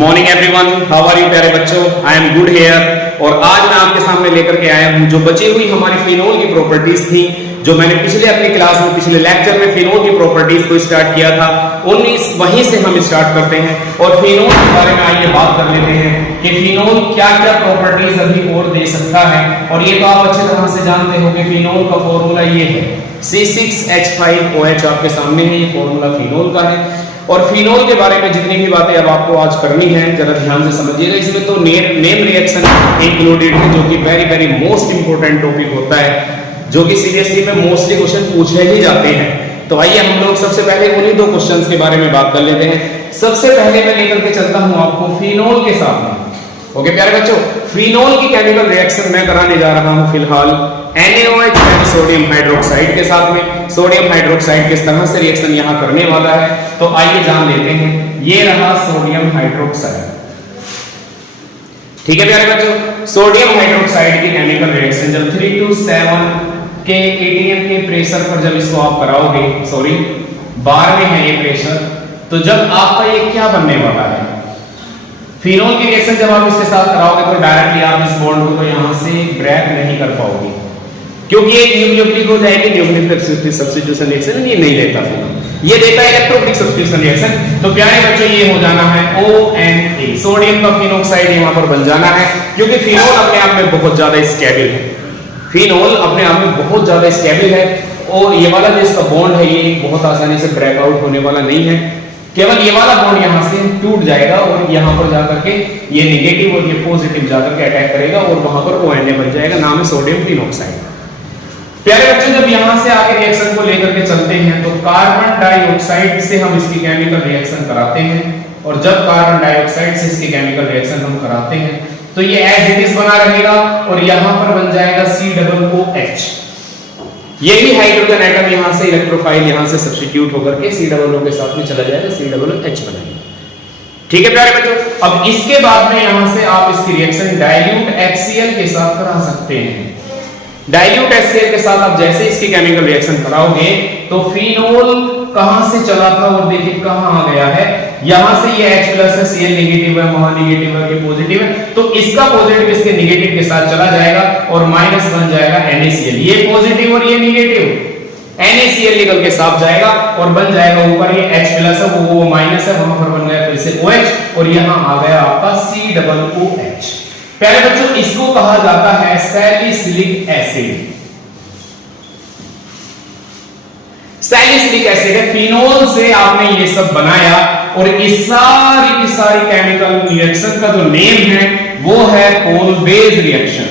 Morning everyone, how are you प्यारे बच्चों। I am good here. और आज मैं आपके सामने लेकर के आया हूं जो बची हुई हमारी फिनोल की प्रॉपर्टीज थी, जो मैंने पिछले अपनी क्लास में पिछले लेक्चर में फिनोल की प्रॉपर्टीज को स्टार्ट किया था, वहीं से हम स्टार्ट करते हैं और फिनोल के बारे में आइए बात कर लेते हैं कि फिनोल क्या क्या प्रॉपर्टीज अभी और दे सकता है। और ये तो आप अच्छी तरह से जानते हो कि फिनोल का फॉर्मूला ये है C6H5OH। आपके सामने है, ये फॉर्मूला फिनोल का है। और फिनोल के बारे में जितनी भी बातें अब आपको आज करनी है, जरा ध्यान से समझिएगा। इसमें तो नेम रिएक्शन इंक्लूडेड है, जो कि very very most important topic होता है, जो कि सीरियसली में मोस्टली क्वेश्चन पूछे ही जाते हैं। तो आइए हम लोग सबसे पहले उन्हीं दो क्वेश्चंस के बारे में बात कर लेते हैं। सबसे पहले मैं लेकर के चलता हूं आपको फिनोल के साथ में। ओके प्यारे बच्चों, फिनोल की केमिकल रिएक्शन मैं कराने जा रहा हूं फिलहाल NaOH यानी सोडियम हाइड्रोक्साइड के साथ में। सोडियम हाइड्रोक्साइड किस तरह से रिएक्शन यहां करने वाला है, तो आइए जान लेते हैं। ये रहा सोडियम हाइड्रोक्साइड, ठीक है प्यारे बच्चों। सोडियम हाइड्रोक्साइड की केमिकल रिएक्शन जब 3 to 7 के atm के प्रेशर पर जब इसको आप कराओगे, सॉरी बार में है ये प्रेशर, तो जब आपका ये क्या बनने वाला है, फिनोल की रिएक्शन जब आप इसके साथ कराओगे तो डायरेक्टली आप इस बॉन्ड को तो यहां से ब्रेक नहीं कर पाओगे, क्योंकि ये न्यूक्लियोफिलिक हो जाएगी। न्यूक्लियोफिलिक सब्स्टिट्यूशन रिएक्शन ये नहीं देता फिनोल, ये देता है इलेक्ट्रोफिलिक सब्स्टिट्यूशन रिएक्शन। तो प्यारे बच्चों ये हो जाना है ONA, सोडियम का फिनोक्साइड यहां पर बन जाना है, क्योंकि फिनोल अपने आप में बहुत ज्यादा स्टेबल है। फिनोल अपने आप में बहुत ज्यादा स्टेबल है और ये वाला जो इसका बॉन्ड है ये बहुत आसानी से ब्रेकआउट होने वाला नहीं है। केवल ये वाला बॉन्ड यहां से टूट जाएगा और यहां पर जाकर के ये नेगेटिव और ये पॉजिटिव जाकर के अटैक करेगा और वहां पर ONA बन जाएगा, नाम है सोडियम फिनोक्साइड। प्यारे बच्चों, जब यहां से आगे रिएक्शन को लेकर के चलते हैं तो कार्बन डाइऑक्साइड से हम इसकी केमिकल रिएक्शन कराते हैं। और जब कार्बन डाइऑक्साइड से इसकी केमिकल रिएक्शन हम कराते हैं तो ये एज इट इज बना रहेगा और यहां पर बन जाएगा COOH। यही हाइड्रोजन एटम यहां से इलेक्ट्रोफाइल यहां से सब्स्टिट्यूट होकर के COO के साथ में चला जाएगा, COOH बनेगा। ठीक है प्यारे बच्चों, अब इसके बाद में यहां से आप इसकी रिएक्शन डाइल्यूट HCl के साथ करा सकते हैं। डाइल्यूट HCl के साथ आप जैसे इसकी केमिकल रिएक्शन कराओगे तो फिनोल कहां से चला था और देखिए कहां आ गया है, यहां से ये H+ है, Cl नेगेटिव है, वहां नेगेटिव है, ये पॉजिटिव है, तो इसका पॉजिटिव इसके नेगेटिव के साथ चला जाएगा और माइनस बन जाएगा NaCl। ये पॉजिटिव और ये नेगेटिव, NaCl निकल के साफ जाएगा और बन जाएगा ऊपर ये H+ है, वो माइनस है, वहां पर बन गया फिर से OH और यहां आ गया आपका COOH। प्यारे बच्चों, इसको कहा जाता है सैलिसिलिक एसिड। सैलिसिलिक एसिड है, फिनोल से आपने ये सब बनाया और इस सारी की सारी केमिकल रिएक्शन का जो नेम है वो है कोलबेज रिएक्शन।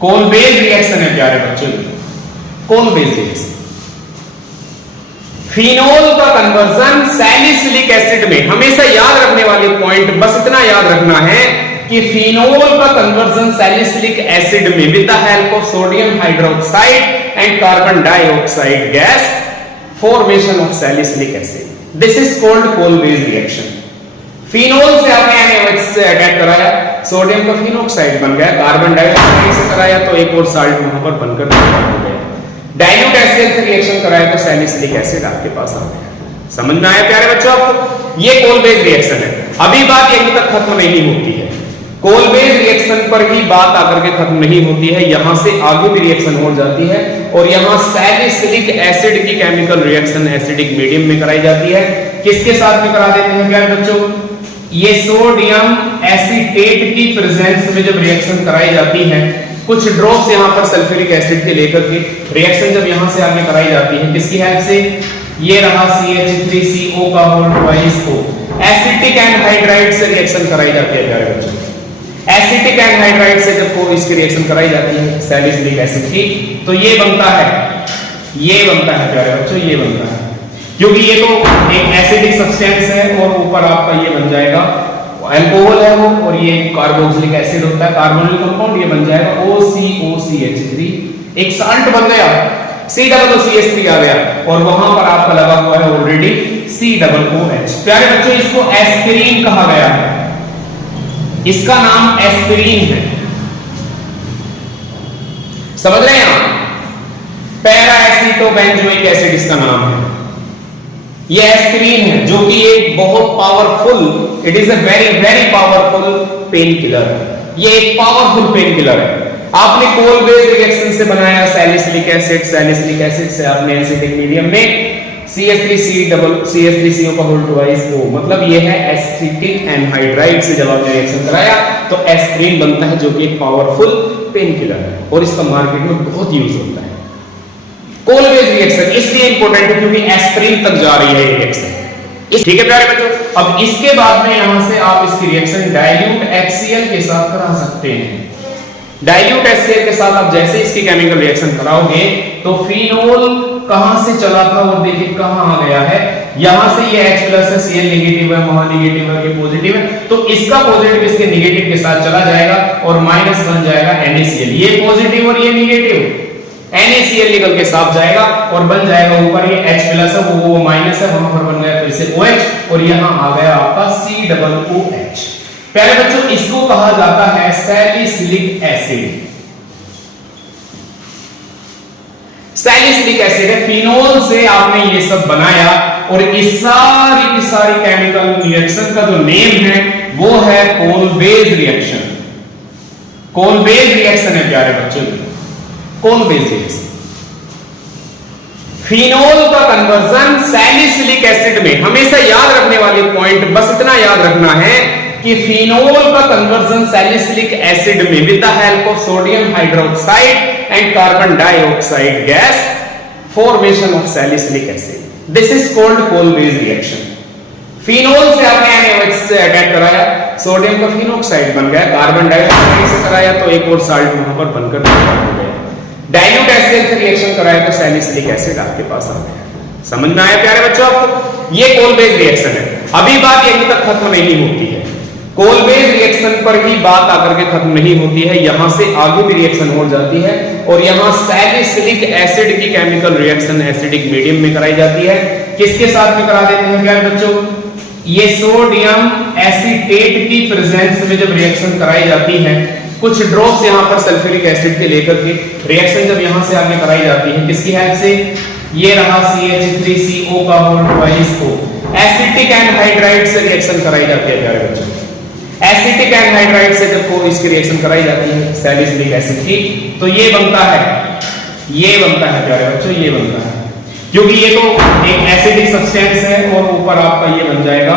कोलबेज रिएक्शन है प्यारे बच्चों, कोलबेज रिएक्शन। फिनोल का कन्वर्जन सैलिसिलिक एसिड में, हमेशा याद रखने वाले पॉइंट बस इतना याद रखना है कि फिनोल का कन्वर्जन सैलिसिलिक एसिड में with the help of sodium hydroxide and carbon dioxide gas, formation of salicylic acid, this is called Kolbe's reaction. Phenol से आपने NaOH से अटैक कराया, सोडियम का फिनोक्साइड बन गया, कार्बन डाइऑक्साइड से कराया तो एक और साल्ट वहां पर बनकर हो गया, डाइल्यूट HCl से रिएक्शन कराया तो सैलिसिलिक एसिड आपके पास आ गया। समझ में आया प्यारे बच्चों आपको? ये कोलबेज रिएक्शन है। अभी बात यहीं तक खत्म नहीं होती है, कोलबेज रिएक्शन पर ही बात आकर के खत्म नहीं होती है, यहां से आगे भी रिएक्शन हो जाती है और यहां सैलिसिलिक एसिड की केमिकल रिएक्शन एसिडिक मीडियम में कराई जाती है। किसके साथ में करा देते हैं प्यारे बच्चों? ये सोडियम एसीटेट की प्रेजेंस में जब रिएक्शन कराई जाती है, कुछ ड्रॉप्स यहां पर सल्फ्यूरिक एसिड के लेकर के रिएक्शन जब यहां से आगे कराई जाती है, किसकी हेल्प से? ये रहा CH3CO का होल ट्वाइस को एसिटिक एनहाइड्राइड से रिएक्शन कराई जाती है प्यारे बच्चों। एसिटिक एनहाइड्राइड से जब को इसकी रिएक्शन कराई जाती है सैलिसिलिक एसिड की, तो ये बनता है प्यारे बच्चों, ये बनता है, क्योंकि ये तो एक एसिडिक सब्सटेंस है और ऊपर आपका ये बन जाएगा अल्कोहल है वो, और ये कार्बोक्सिलिक एसिड होता है, कार्बोनिल कंपाउंड, ये बन जाएगा OCOCH3, एक साल्ट बन गया, COOCH3 आ गया और वहां पर आपका लगा हुआ है ऑलरेडी COOH। प्यारे बच्चों, इसको एस्पिरिन कहा गया है, इसका नाम एस्पिरिन है, समझ रहे हैं आप? पैरा एसिटोबेंजोइक एसिड इसका नाम है। ये एस्पिरिन है जो कि एक बहुत powerful, it is a very very powerful pain killer. ये एक पावरफुल पेन किलर है। आपने कोल बेस रिएक्शन से बनाया सैलिसिलिक एसिड, सैलिसिलिक एसिड से आपने एसिडिक मीडियम में CH3CO का होल ट्वाइस O, मतलब ये है एसिटिक एनहाइड्राइड से जब आपने रिएक्शन कराया तो एस्पिरिन बनता है जो कि एक पावरफुल पेन किलर है और इसका मार्केट में बहुत यूज होता है। कोल बेस रिएक्शन इसलिए इंपॉर्टेंट है क्योंकि एस्पिरिन तक जा रही है ये रिएक्शन। ठीक है प्यारे बच्चों, अब इसके बाद में यहां से आप इसकी रिएक्शन डाइल्यूट HCl के साथ करा सकते हैं। डाइल्यूट HCl के साथ आप जैसे इसकी केमिकल रिएक्शन कराओगे तो फिनोल कहां से चला था और देखिए कहां आ गया है, यहां से ये H प्लस है, Cl नेगेटिव है, वहां नेगेटिव है, ये पॉजिटिव है, तो इसका पॉजिटिव इसके नेगेटिव के साथ चला जाएगा और माइनस बन जाएगा NaCl। ये पॉजिटिव और ये नेगेटिव, NaCl निकल के साथ जाएगा और बन जाएगा ऊपर ये H प्लस है, वो माइनस है, वहां पर बन गया फिर से OH और यहां आ गया आपका COOH। प्यारे बच्चों, इसको कहा जाता है सैलिसिलिक एसिड। सैलिसिलिक एसिड है, फिनोल से आपने ये सब बनाया और इस सारी की सारी केमिकल रिएक्शन का जो नेम है वो है Kolbe's reaction. Kolbe's reaction है प्यारे बच्चों, कोल बेस रिएक्शन। फिनोल का कन्वर्जन सैलिसिलिक एसिड में, हमेशा याद रखने वाली पॉइंट बस इतना याद रखना है कि फिनोल का कन्वर्जन सैलिसिलिक एसिड में with the help of sodium hydroxide and carbon dioxide gas, formation of salicylic acid, this is called Kolbe's reaction. Phenol से आपने NaOH से अटैक कराया, सोडियम का फिनोक्साइड बन गया, कार्बन डाइऑक्साइड से कराया तो एक और साल्ट वहां पर बनकर तैयार हो गया। डाइल्यूट HCl से रिएक्शन कराया तो सैलिसिलिक एसिड आपके पास आ गया। समझ में आया प्यारे बच्चों आपको? ये कोल बेस रिएक्शन है। अभी बात यहीं तक खत्म नहीं होती है, कोल बेस रिएक्शन पर ही बात आकर के खत्म नहीं होती है, यहां से आगे भी रिएक्शन हो जाती है और यहां सैलिसिलिक एसिड की केमिकल रिएक्शन एसिडिक मीडियम में कराई जाती है। किसके साथ में करा देते हैं प्यारे बच्चों? ये सोडियम एसीटेट की प्रेजेंस में जब रिएक्शन कराई जाती है, कुछ ड्रॉप्स यहां पर सल्फ्यूरिक एसिड के लेकर के रिएक्शन जब यहां से आगे कराई जाती है, किसकी हेल्प से? ये रहा CH3CO का whole twice O, acetic anhydride से रिएक्शन कराई जाती है प्यारे बच्चों। एसिटिक एनहाइड्राइड से जब को इसकी रिएक्शन कराई जाती है सैलिसिलिक एसिड की, तो ये बनता है प्यारे बच्चों, ये बनता है क्योंकि ये तो एक एसिडिक सब्सटेंस है और ऊपर आपका ये बन जाएगा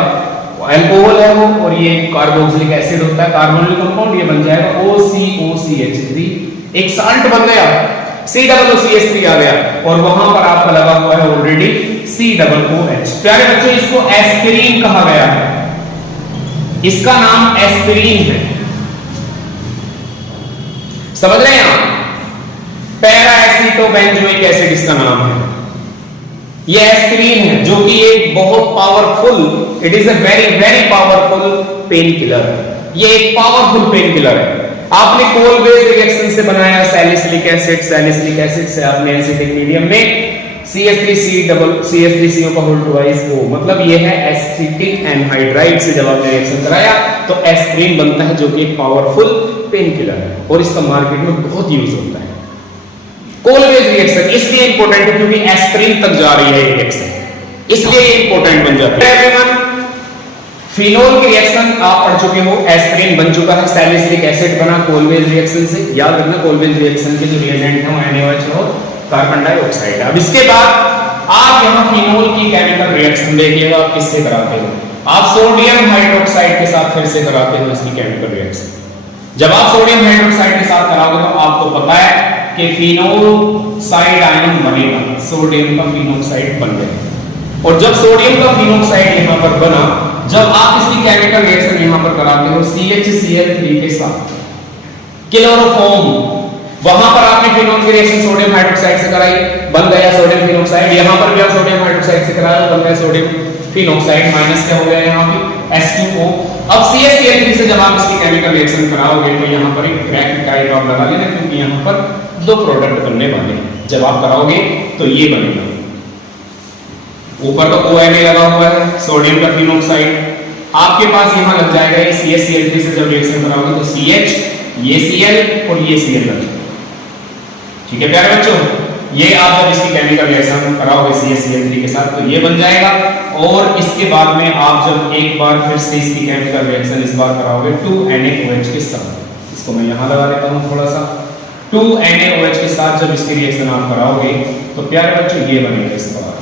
अल्कोहल है वो, और ये कार्बोक्सिलिक एसिड होता है, कार्बोनिल कंपाउंड, ये बन जाएगा OCOCH3, एक साल्ट बन गया, COOCH3 आ गया और वहां पर आपका लगा हुआ है ऑलरेडी COOH। प्यारे बच्चों, इसको एस्पिरिन कहा गया है, इसका नाम एस्पिरिन है, समझ रहे हैं आप? पैराएसिटोबेंजोइक एसिड इसका नाम है। यह एस्पिरिन है जो कि एक बहुत powerful, it is a very very powerful pain killer. ये एक पावरफुल पेन किलर है। आपने कोल बेस रिएक्शन से बनाया सैलिसिलिक एसिड, सैलिसिलिक एसिड से आपने एसिडिक मीडियम में CH3CO का होल ट्वाइस O, मतलब ये है एसिटिक एनहाइड्राइड से जब आपने रिएक्शन कराया तो एस्पिरिन बनता है जो कि एक पावरफुल पेन किलर है और इसका मार्केट में बहुत यूज होता है। कोल बेस रिएक्शन इसलिए इंपॉर्टेंट है क्योंकि एस्पिरिन तक जा रही है ये रिएक्शन, इसलिए ये इंपॉर्टेंट बन जाती है। फिनोल की रिएक्शन आप पढ़ चुके हो, एस्पिरिन बन चुका है, सैलिसिलिक एसिड बना कोल बेस रिएक्शन से। याद रखना कोल बेस रिएक्शन के जो रिएजेंट है वो NaOH और कार्बन डाइऑक्साइड है। अब इसके बाद आप यहां फिनोल की केमिकल रिएक्शन देखिएगा, आप किससे कराते हो? आप सोडियम हाइड्रोक्साइड के साथ फिर से कराते हो इसकी केमिकल रिएक्शन। जब आप सोडियम हाइड्रोक्साइड के साथ कराओगे तो आपको पता है कि फिनोक्साइड आयन बनेगा, सोडियम का फिनोक्साइड बन गया। और जब सोडियम का फिनोक्साइड यहां पर बना, जब आप इसकी केमिकल रिएक्शन यहां पर कराते हो CHCl3 के साथ, क्लोरोफॉर्म, वहां पर आपने फिनोल की रिएक्शन सोडियम हाइड्रोक्साइड से कराई, बन गया सोडियम फिनोक्साइड। यहां पर भी आप सोडियम हाइड्रोक्साइड से कराया, बन गया सोडियम फिनोक्साइड, माइनस क्या हो गया यहां पे H2O। अब CHCl3 से जब आप इसकी केमिकल रिएक्शन कराओगे तो यहां पर एक ब्रैकेट टाइप आप लगा लेना क्योंकि यहां पर दो प्रोडक्ट बनने वाले हैं। जब आप कराओगे तो ये बनेगा, ऊपर तो ONA लगा हुआ है, सोडियम का फिनोक्साइड, आपके पास यहां लग जाएगा ये CHCl3 से जब रिएक्शन कराओगे तो CH, ये Cl और ये Cl लग जाएगा। ठीक है प्यारे बच्चों, ये आप जब इसकी केमिकल रिएक्शन कराओगे CaCl3 के साथ तो ये बन जाएगा, और इसके बाद में आप जब एक बार फिर से इसकी केमिकल रिएक्शन इस बार कराओगे 2NaOH के साथ, इसको मैं यहाँ लगा देता हूँ थोड़ा सा, 2NaOH के साथ जब इसकी रिएक्शन आप कराओगे तो प्यारे बच्चों ये बनेगा इस बार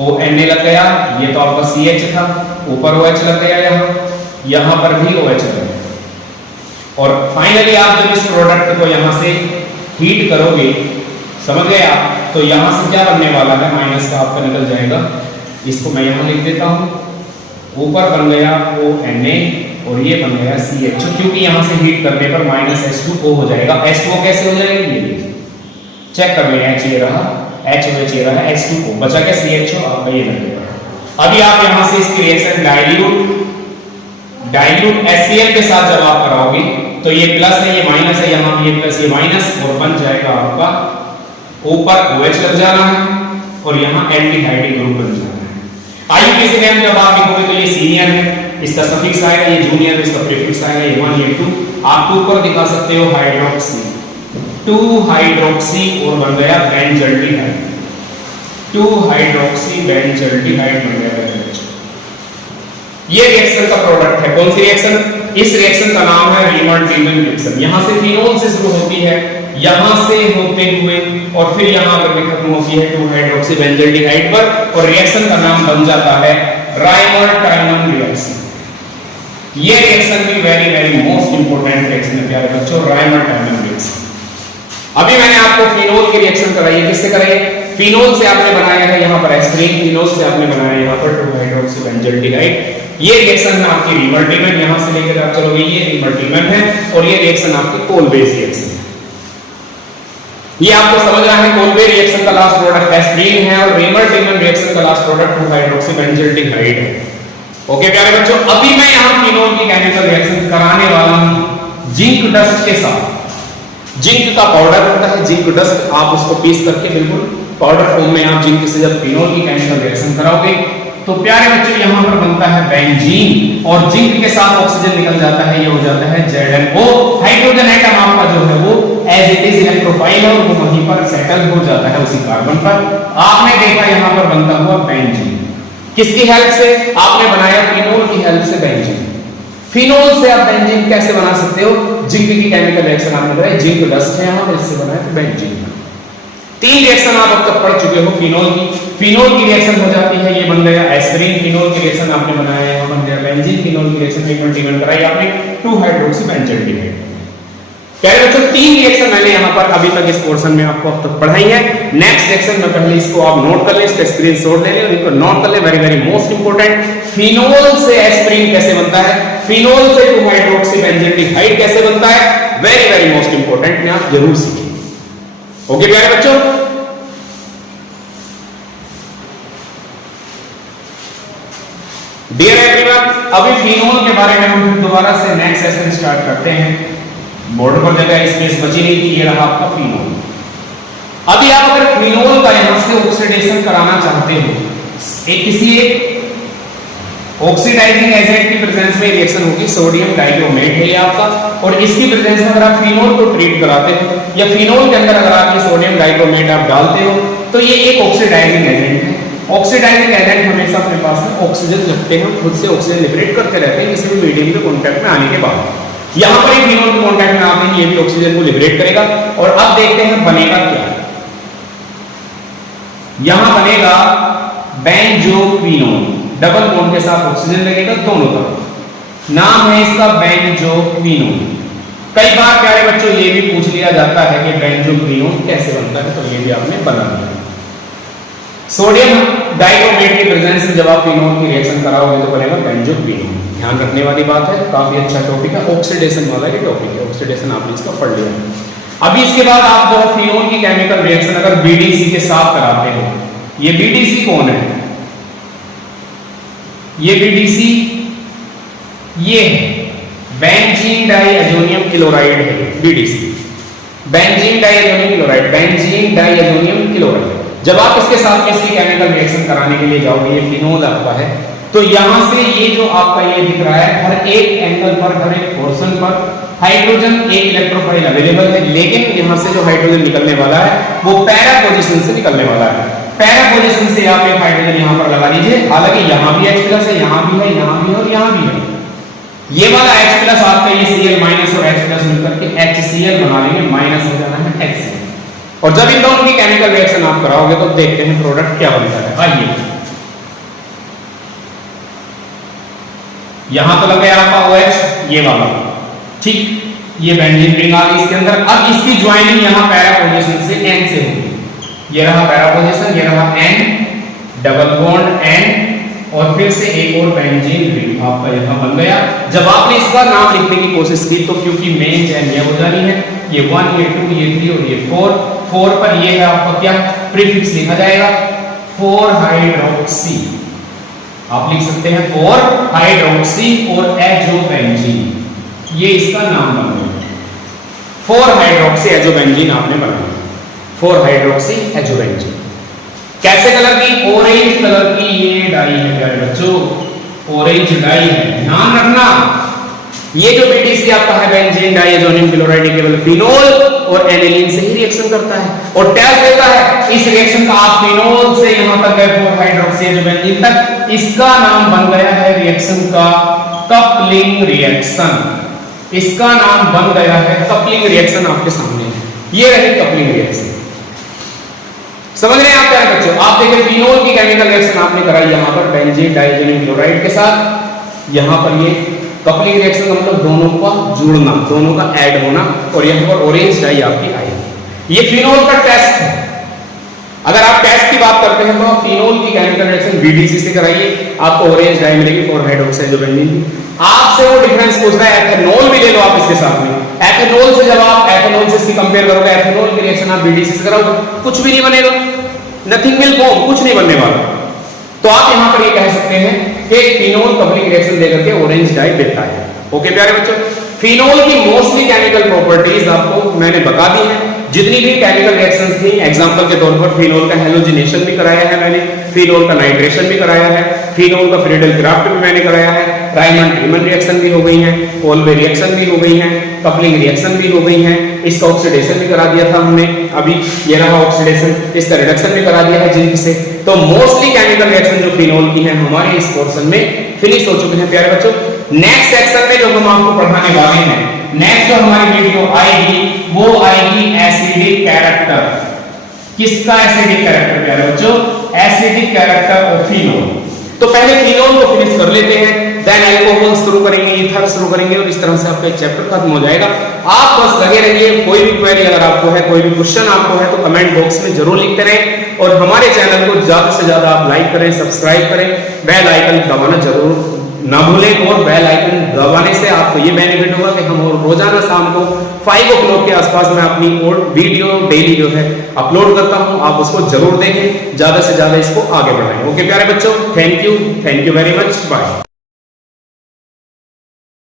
ONa लग गया, ये तो आपका CH था, ऊपर OH लग गया, यहाँ पर भी OH लग गया, और फाइनली आप जब इस प्रोडक्ट को यहाँ से हीट करोगे, समझ गए आप, तो यहाँ से क्या बनने वाला है, माइनस का आपका निकल जाएगा, इसको मैं यहाँ लिख देता हूँ, ऊपर बन गया ONa और ये बन गया CH, क्योंकि यहाँ से हीट करने पर -H2O हो जाएगा। H2O कैसे हो जाएगा, ये चेक कर लें, H ये रहा, HOH ये रहा, H2O बचा क्या, CHO आपका ये लगेगा। अभी आप यहाँ से इसकी रिएक्शन डाइल्यूट HCl के साथ जब आप कराओगे तो ये प्लस है, ये माइनस है, यहाँ पे ये प्लस ये माइनस, और बन जाएगा आपका ऊपर OH लग जाना है और यहाँ एल्डिहाइड ग्रुप बन जाना है। आयु किसी नेम जब आप लिखोगे तो ये सीनियर है, इसका सफिक्स आएगा, ये जूनियर, इसका प्रीफिक्स आएगा, ये 1 ये 2, आप ऊपर दिखा सकते हो हाइड्रोक्सी, 2 हाइड्रोक्सी और बन गया बेंजल्डिहाइड, 2 हाइड्रोक्सी बेंजल्डिहाइड बन गया। ये रिएक्शन का प्रोडक्ट है, कौन सी रिएक्शन, इस रिएक्शन का नाम है रीमर-टीमन रिएक्शन। यहां से फिनोल से शुरू होती है, यहां से होते हुए और फिर यहां आकर खत्म होती है 2 हाइड्रोक्सी बेंजल्डिहाइड पर, और रिएक्शन का नाम बन जाता है राइमर-टाइमन रिएक्शन। ये रिएक्शन भी very very most important reaction है प्यारे बच्चों, राइमर-टाइमन रिएक्शन। अभी मैंने आपको फिनोल की रिएक्शन कराई है, किससे कराई है, फिनोल से आपने बनाया है यहाँ पर एस्पिरिन, फिनोल से आपने बनाया है यहाँ पर 2 हाइड्रोक्सी बेंजल्डिहाइड। ये रिएक्शन है आपकी रीमर-टीमन, यहां से लेकर आप चलोगे ये रीमर-टीमन है, और ये रिएक्शन आपकी कोलबेस रिएक्शन है। ये आपको समझ रहा है, कोलबेस रिएक्शन का लास्ट प्रोडक्ट एस्पिरिन है और रीमर-टीमन रिएक्शन का लास्ट प्रोडक्ट 2 हाइड्रोक्सी बेंजल्डिहाइड है। ओके प्यारे बच्चों, अभी मैं यहाँ फिनोल की केमिकल रिएक्शन कराने वाला हूं जिंक डस्ट के साथ। जिंक का पाउडर होता है, जिंक डस्ट, आप उसको पीस करके बिल्कुल पाउडर फॉर्म में आप जिंक से जब फिनोल की केमिकल रिएक्शन कराओगे तो प्यारे बच्चों यहाँ पर बनता है बेंजीन, और जिंक के साथ ऑक्सीजन निकल जाता है, ये हो जाता है ZnO। हाइड्रोजन एटम आपका जो है वो एज इट इज इलेक्ट्रोफाइल है और वो वहीं पर सेटल हो जाता है उसी कार्बन पर। आपने देखा यहाँ पर बनता हुआ बेंजीन, किसकी हेल्प से, आपने बनाया फिनोल की हेल्प से बेंजीन। फिनोल से आप बेंजीन कैसे बना सकते हो, जिंक की केमिकल रिएक्शन आपने बनाई, जिंक डस्ट है यहाँ पर, इससे बनाया बेंजीन। 3 रिएक्शन आप अब तक पढ़ चुके हो फिनोल की। फिनोल की रिएक्शन हो जाती है, ये बन गया एस्पिरिन, फिनोल की रिएक्शन आपने बनाया है, बन गया बेंजीन, फिनोल की रिएक्शन रीमर-टीमन कराई आपने 2 हाइड्रोक्सी बेंजल्डिहाइड। प्यारे बच्चों 3 रिएक्शन मैंने यहाँ पर अभी तक इस पोर्शन में आपको अब तक पढ़ाई है। नेक्स्ट रिएक्शन में पहले इसको आप नोट कर लें, इसका स्क्रीनशॉट ले लें और इनको नोट कर लें, very very most important. Phenol से एस्पिरिन कैसे बनता है, फिनोल से 2 हाइड्रोक्सी बेंजल्डिहाइड कैसे बनता है, वेरी वेरी मोस्ट इंपोर्टेंट, में आप जरूर सीखें। ओके प्यारे बच्चों, डियर एवरीवन, अभी फिनोल के बारे में हम दोबारा से नेक्स्ट सेशन स्टार्ट करते हैं। बोर्ड पर जगह स्पेस बची नहीं थी, ये रहा आपका फिनोल। अभी आप अगर फिनोल का यहां से ऑक्सीडेशन कराना चाहते हो, किसी एक ऑक्सीडाइजिंग एजेंट की प्रेजेंस में रिएक्शन होगी, सोडियम डाइक्रोमेट है ये आपका, और इसकी प्रेजेंस में अगर आप फिनोल को ट्रीट कराते हो या फिनोल के अंदर अगर आप ये सोडियम डाइक्रोमेट आप डालते हो तो ये एक ऑक्सीडाइजिंग एजेंट है। ऑक्सीडाइजिंग एजेंट हमेशा अपने पास में ऑक्सीजन रखते हैं, खुद से ऑक्सीजन लिबरेट करते रहते हैं किसी भी मीडियम के कांटेक्ट में आने के बाद। यहां पर एक फिनोल के कांटेक्ट में आते ही ये भी ऑक्सीजन को लिबरेट करेगा, और अब देखते हैं बनेगा क्या। यहां बनेगा बेंजोक्विनोन, डबल बॉन्ड के साथ ऑक्सीजन लगेगा दोनों तरफ, नाम है इसका बेंजोक्विनोन। कई बार प्यारे बच्चों ये भी पूछ लिया जाता है कि बेंजोक्विनोन कैसे बनता है, तो ये भी आपने बना लिया। सोडियम डाइक्रोमेट की प्रेजेंस में जब आप फिनोल की रिएक्शन कराओगे तो बनेगा बेंजोक्विनोन। ध्यान रखने वाली बात है, काफी अच्छा टॉपिक है, ऑक्सीडेशन वाला ये टॉपिक है, ऑक्सीडेशन आपने इसका पढ़ लिया। अभी इसके बाद आप जो फिनोल की केमिकल रिएक्शन अगर बीडीसी के साथ कराते हो, ये बीडीसी कौन है, ये बीडीसी ये बेंजीन डाइअजोनियम क्लोराइड है, BDC benzene diazonium chloride, benzene diazonium chloride. जब आप इसके साथ इसकी केमिकल रिएक्शन कराने के लिए जाओगे, ये फिनोल आपका है, तो यहां से ये जो आपका ये दिख रहा है, हर एक एंगल पर, हर एक पोर्शन पर हाइड्रोजन एक इलेक्ट्रोफाइल अवेलेबल है, लेकिन यहां से जो हाइड्रोजन निकलने वाला है वो पैरा पोजीशन से निकलने वाला है। पैरा पोजीशन से आप एक हाइड्रोजन यहां पर लगा दीजिए, हालांकि यहां भी H प्लस है, यहां भी है, यहां भी है और यहां भी है। ये वाला H प्लस आपका ये Cl माइनस और H प्लस मिलकर के HCl बना लेंगे, माइनस हो जाना है HCl। और जब इन दोनों की केमिकल रिएक्शन आप कराओगे तो देखते हैं प्रोडक्ट क्या बनता है। आइए, यहां तो लग गया आपका OH, ये वाला, ठीक, ये बेंजीन रिंग आ गई इसके अंदर। अब इसकी ज्वाइनिंग यहां पैरा पोजीशन से N से होगी। ये रहा पैरा पोजीशन, ये रहा N, डबल बॉन्ड N, और फिर से एक और बेंजीन रिंग आपका यहां बन गया। जब आपने इसका नाम लिखने की कोशिश की तो क्योंकि मेन चेन ये हो जानी है, ये 1, ये 2, ये 3 और ये 4 पर ये है आपका क्या प्रीफिक्स लिखा जाएगा 4 हाइड्रोक्सी। आप लिख सकते हैं 4 हाइड्रोक्सी और एजोबेंजीन, ये इसका नाम बन गया। 4 हाइड्रोक्सी एजोबेंजीन आपने बनाया, 4 हाइड्रोक्सी एजोबेंजीन। कैसे कलर की? ऑरेंज कलर की ये डाई है प्यारे बच्चों, ऑरेंज डाई है। ध्यान रखना, ये जो बीटीसी आपका है बेंजीन डाइएजोनियम क्लोराइड केवल फिनोल और एनिलीन से ही रिएक्शन करता है और टेस्ट देता है। इस रिएक्शन का आप फिनोल से यहां तक गए 4 हाइड्रोक्सी एजोबेंजीन तक, इसका नाम बन गया है रिएक्शन का कपलिंग रिएक्शन। इसका नाम बन गया है कपलिंग रिएक्शन, आपके सामने है, ये रही कपलिंग रिएक्शन। समझ रहे हैं आप प्यारे बच्चों? आप देखिए फिनोल की केमिकल रिएक्शन आपने कराई यहां पर बेंजीन डाइएजोनियम क्लोराइड के साथ, यहां पर ये कपलिंग रिएक्शन का मतलब दोनों का जुड़ना, दोनों का ऐड होना, और यहां पर ऑरेंज डाई आपकी आई। ये फिनोल का टेस्ट है। अगर आप टेस्ट की बात करते हैं तो फिनोल की केमिकल रिएक्शन बीडीसी से कराइए, आपको ऑरेंज डाई मिलेगी 4 हाइड्रोक्सी एजोबेंजीन। आपसे वो डिफरेंस पूछ रहा है एथेनॉल भी ले लो आप इसके साथ में, एथेनॉल से जब आप एथेनॉल से इसकी कंपेयर करोगे, एथेनॉल की रिएक्शन आप बीडीसी से कराओगे, कुछ भी नहीं बनेगा, नथिंग विल फॉर्म, कुछ नहीं बनने वाला। तो आप यहां पर ये कह सकते हैं कि फिनोल कपलिंग रिएक्शन देकर के ऑरेंज डाई देता है। ओके प्यारे बच्चों, फिनोल की मोस्टली केमिकल प्रॉपर्टीज आपको मैंने बता दी है। जितनी भी केमिकल रिएक्शंस थी, एग्जांपल के तौर पर फिनोल का हैलोजिनेशन भी कराया है मैंने, फिनोल का नाइट्रेशन भी कराया है, फिनोल का फ्रीडल क्राफ्ट भी मैंने कराया है, राइमंड रीमन रिएक्शन भी हो गई है, कोल्बे रिएक्शन भी हो गई है, कपलिंग रिएक्शन भी हो गई है, इसका ऑक्सीडेशन भी करा दिया था हमने, अभी ये रहा ऑक्सीडेशन, इसका रिडक्शन भी करा दिया है जिंक से। तो मोस्टली केमिकल रिएक्शन जो फिनोल की है हमारे इस पोर्शन में फिनिश हो चुके हैं प्यारे बच्चों। नेक्स्ट सेक्शन में जो हम आपको पढ़ाने वाले हैं, नेक्स्ट जो हमारी वीडियो आएगी वो आएगी एसिडिक कैरेक्टर। किसका एसिडिक कैरेक्टर प्यारे बच्चों? Acidic character of phenol. तो पहले फिनोल को फिनिश कर लेते हैं, देन अल्कोहल शुरू करेंगे, ईथर शुरू करेंगे, और इस तरह से आपका चैप्टर खत्म हो जाएगा। आप बस लगे रहिए। कोई भी क्वेरी अगर आपको है, कोई भी क्वेश्चन आपको है तो कमेंट बॉक्स में जरूर लिखते रहें, और हमारे चैनल को ज्यादा से ज्यादा आप लाइक करें, सब्सक्राइब करें, बेल आइकन दबाना जरूर ना भूलें। और बेल आइकन दबाने से आपको ये बेनिफिट होगा कि हम और रोजाना शाम को 5 o'clock के आसपास मैं अपनी और वीडियो डेली जो है अपलोड करता हूं, आप उसको जरूर देखें, ज्यादा से ज्यादा इसको आगे बढ़ाएं। ओके प्यारे बच्चों, thank you very much, bye.